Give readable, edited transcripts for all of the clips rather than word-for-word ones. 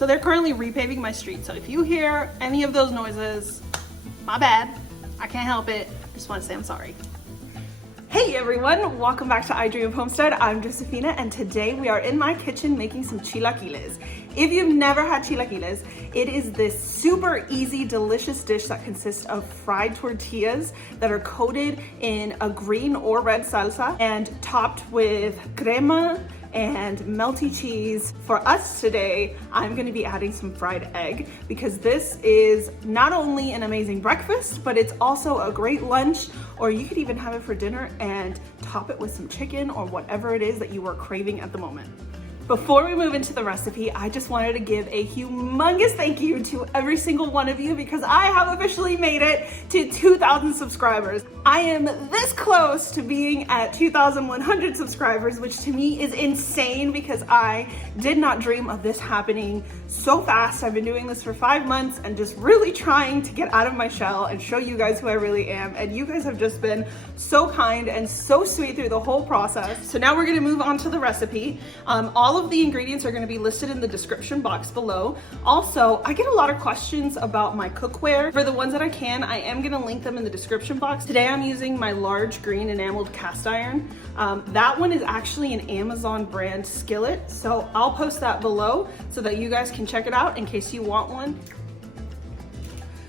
So they're currently repaving my street. So if you hear any of those noises, my bad. I can't help it. I just want to say I'm sorry. Hey everyone, welcome back to I Dream of Homestead. I'm Josephina and today we are in my kitchen making some chilaquiles. If you've never had chilaquiles, it is this super easy, delicious dish that consists of fried tortillas that are coated in a green or red salsa and topped with crema and melty cheese. For us today, I'm gonna be adding some fried egg because this is not only an amazing breakfast, but it's also a great lunch, or you could even have it for dinner and top it with some chicken or whatever it is that you are craving at the moment. Before we move into the recipe, I just wanted to give a humongous thank you to every single one of you because I have officially made it to 2,000 subscribers. I am this close to being at 2,100 subscribers, which to me is insane because I did not dream of this happening so fast. I've been doing this for 5 months and just really trying to get out of my shell and show you guys who I really am. And you guys have just been so kind and so sweet through the whole process. So now we're gonna move on to the recipe. All of the ingredients are going to be listed in the description box below. Also, I get a lot of questions about my cookware. For the ones that I can, I am going to link them in the description box. Today I'm using my large green enameled cast iron. That one is actually an Amazon brand skillet, so I'll post that below so that you guys can check it out in case you want one.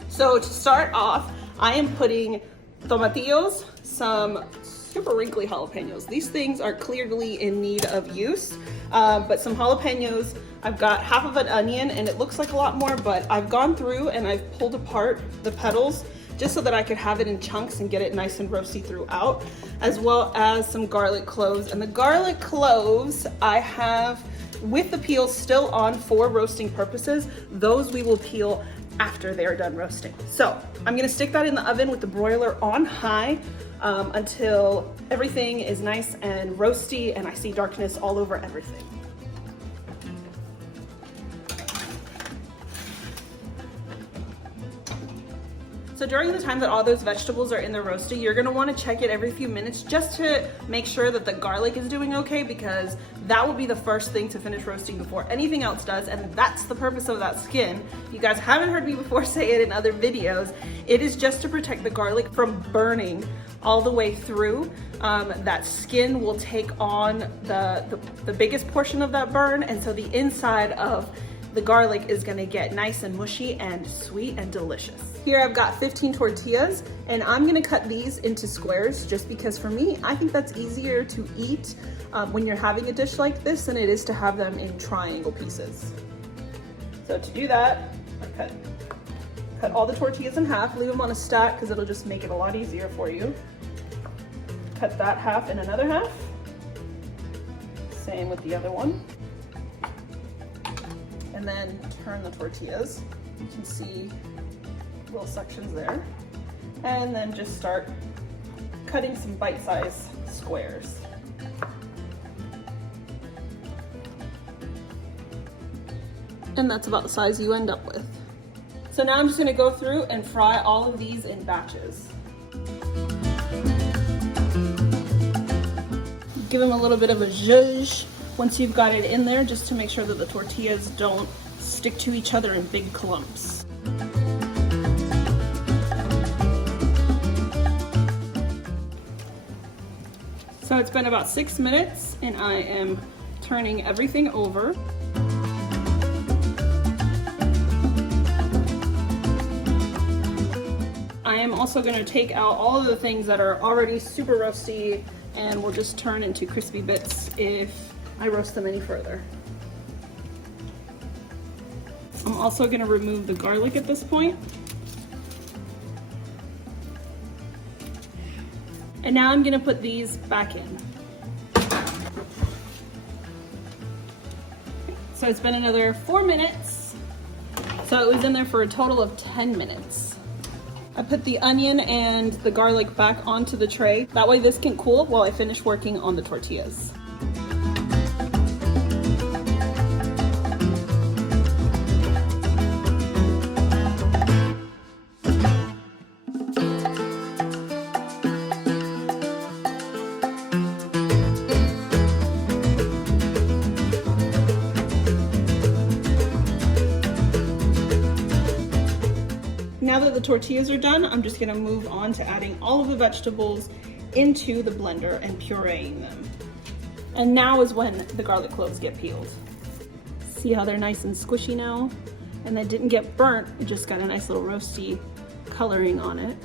So to start off, I am putting tomatillos, some super wrinkly jalapeños. These things are clearly in need of use, but some jalapeños. I've got half of an onion and it looks like a lot more, but I've gone through and I've pulled apart the petals just so that I could have it in chunks and get it nice and roasty throughout, as well as some garlic cloves. And the garlic cloves I have with the peel still on for roasting purposes. Those we will peel after they are done roasting. So I'm gonna stick that in the oven with the broiler on high until everything is nice and roasty and I see darkness all over everything. So during the time that all those vegetables are in the roasty, you're gonna wanna check it every few minutes just to make sure that the garlic is doing okay, because that will be the first thing to finish roasting before anything else does, and that's the purpose of that skin. You guys haven't heard me before say it in other videos. It is just to protect the garlic from burning all the way through. That skin will take on the biggest portion of that burn, and so the inside of the garlic is gonna get nice and mushy and sweet and delicious. Here I've got 15 tortillas and I'm gonna cut these into squares just because for me, I think that's easier to eat when you're having a dish like this than it is to have them in triangle pieces. So to do that, I cut all the tortillas in half, leave them on a stack because it'll just make it a lot easier for you. Cut that half and another half. Same with the other one. And then turn the tortillas. You can see little sections there. And then just start cutting some bite-sized squares. And that's about the size you end up with. So now I'm just gonna go through and fry all of these in batches. Give them a little bit of a zhuzh once you've got it in there, just to make sure that the tortillas don't stick to each other in big clumps. So it's been about 6 minutes and I am turning everything over. I am also going to take out all of the things that are already super roasty and will just turn into crispy bits if I roast them any further. I'm also going to remove the garlic at this point. And now I'm going to put these back in. So it's been another 4 minutes. So it was in there for a total of 10 minutes. I put the onion and the garlic back onto the tray. That way this can cool while I finish working on the tortillas. Now that the tortillas are done, I'm just gonna move on to adding all of the vegetables into the blender and pureeing them. And now is when the garlic cloves get peeled. See how they're nice and squishy now? And they didn't get burnt, it just got a nice little roasty coloring on it.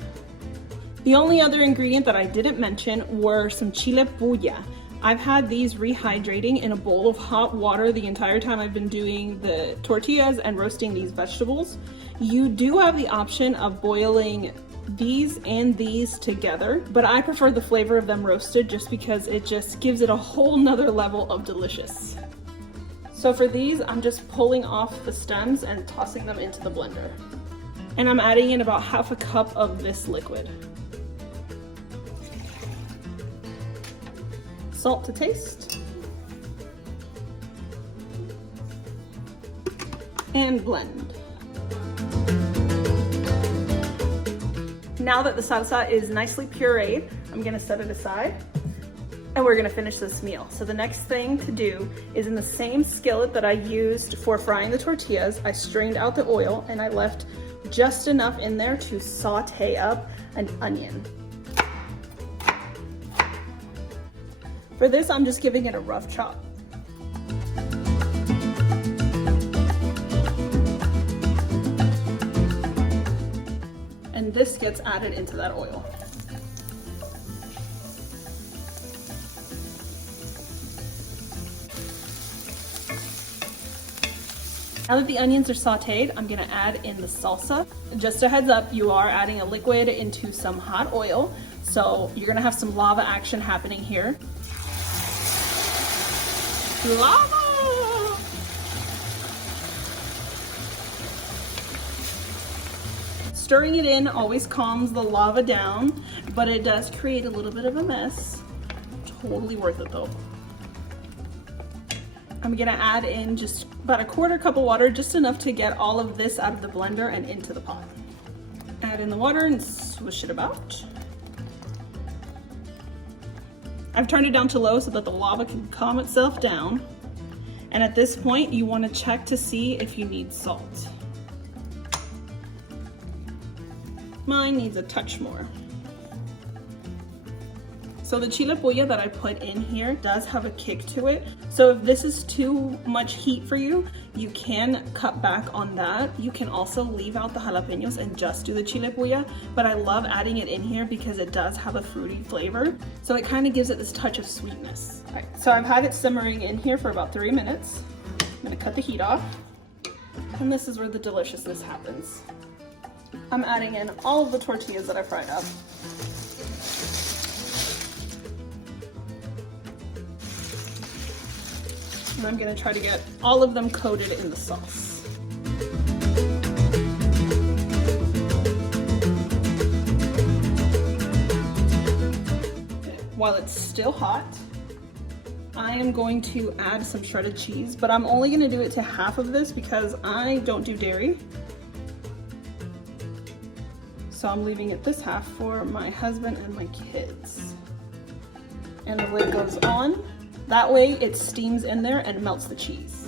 The only other ingredient that I didn't mention were some Chile Puya. I've had these rehydrating in a bowl of hot water the entire time I've been doing the tortillas and roasting these vegetables. You do have the option of boiling these and these together, but I prefer the flavor of them roasted just because it just gives it a whole nother level of delicious. So for these, I'm just pulling off the stems and tossing them into the blender. And I'm adding in about half a cup of this liquid. Salt to taste. And blend. Now that the salsa is nicely pureed, I'm gonna set it aside and we're gonna finish this meal. So the next thing to do is in the same skillet that I used for frying the tortillas, I strained out the oil and I left just enough in there to saute up an onion. For this, I'm just giving it a rough chop. And this gets added into that oil. Now that the onions are sauteed, I'm gonna add in the salsa. Just a heads up, you are adding a liquid into some hot oil, so you're gonna have some lava action happening here. Lava! Stirring it in always calms the lava down, but it does create a little bit of a mess. Totally worth it though. I'm gonna add in just about a quarter cup of water, just enough to get all of this out of the blender and into the pot. Add in the water and swish it about. I've turned it down to low so that the lava can calm itself down. And at this point, you want to check to see if you need salt. Mine needs a touch more. So the Chile Puya that I put in here does have a kick to it. So if this is too much heat for you, you can cut back on that. You can also leave out the jalapeños and just do the Chile Puya, but I love adding it in here because it does have a fruity flavor. So it kind of gives it this touch of sweetness. All right, so I've had it simmering in here for about 3 minutes. I'm gonna cut the heat off. And this is where the deliciousness happens. I'm adding in all of the tortillas that I fried up. And I'm gonna try to get all of them coated in the sauce. Okay. While it's still hot, I am going to add some shredded cheese, but I'm only gonna do it to half of this because I don't do dairy. So I'm leaving it this half for my husband and my kids. And the lid goes on. That way it steams in there and melts the cheese.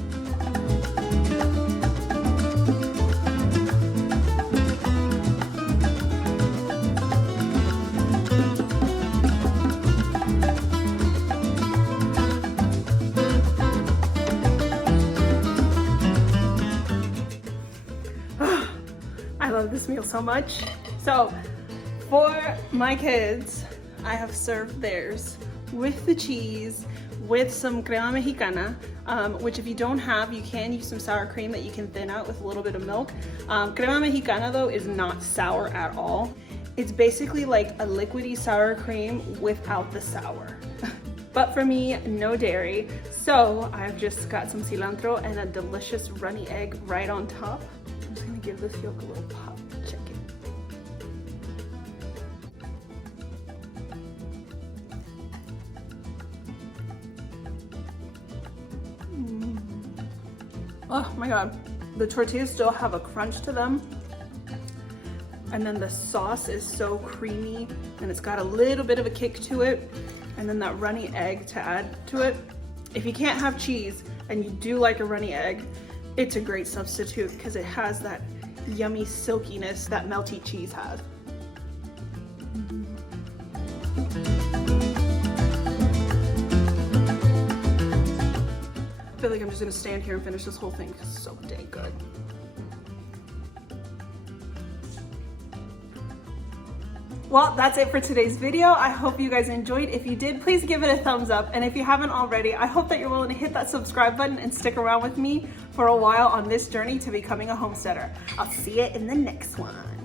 I love this meal so much. So for my kids, I have served theirs with the cheese, with some crema mexicana, which if you don't have, you can use some sour cream that you can thin out with a little bit of milk. Crema mexicana though is not sour at all. It's basically like a liquidy sour cream without the sour. But for me, no dairy. So I've just got some cilantro and a delicious runny egg right on top. I'm just gonna give this yolk a little pop. Check it. Oh my God, the tortillas still have a crunch to them. And then the sauce is so creamy and it's got a little bit of a kick to it. And then that runny egg to add to it. If you can't have cheese and you do like a runny egg, it's a great substitute because it has that yummy silkiness that melty cheese has. I feel like I'm just gonna stand here and finish this whole thing because it's so dang good. Well, that's it for today's video. I hope you guys enjoyed. If you did, please give it a thumbs up. And if you haven't already, I hope that you're willing to hit that subscribe button and stick around with me for a while on this journey to becoming a homesteader. I'll see you in the next one.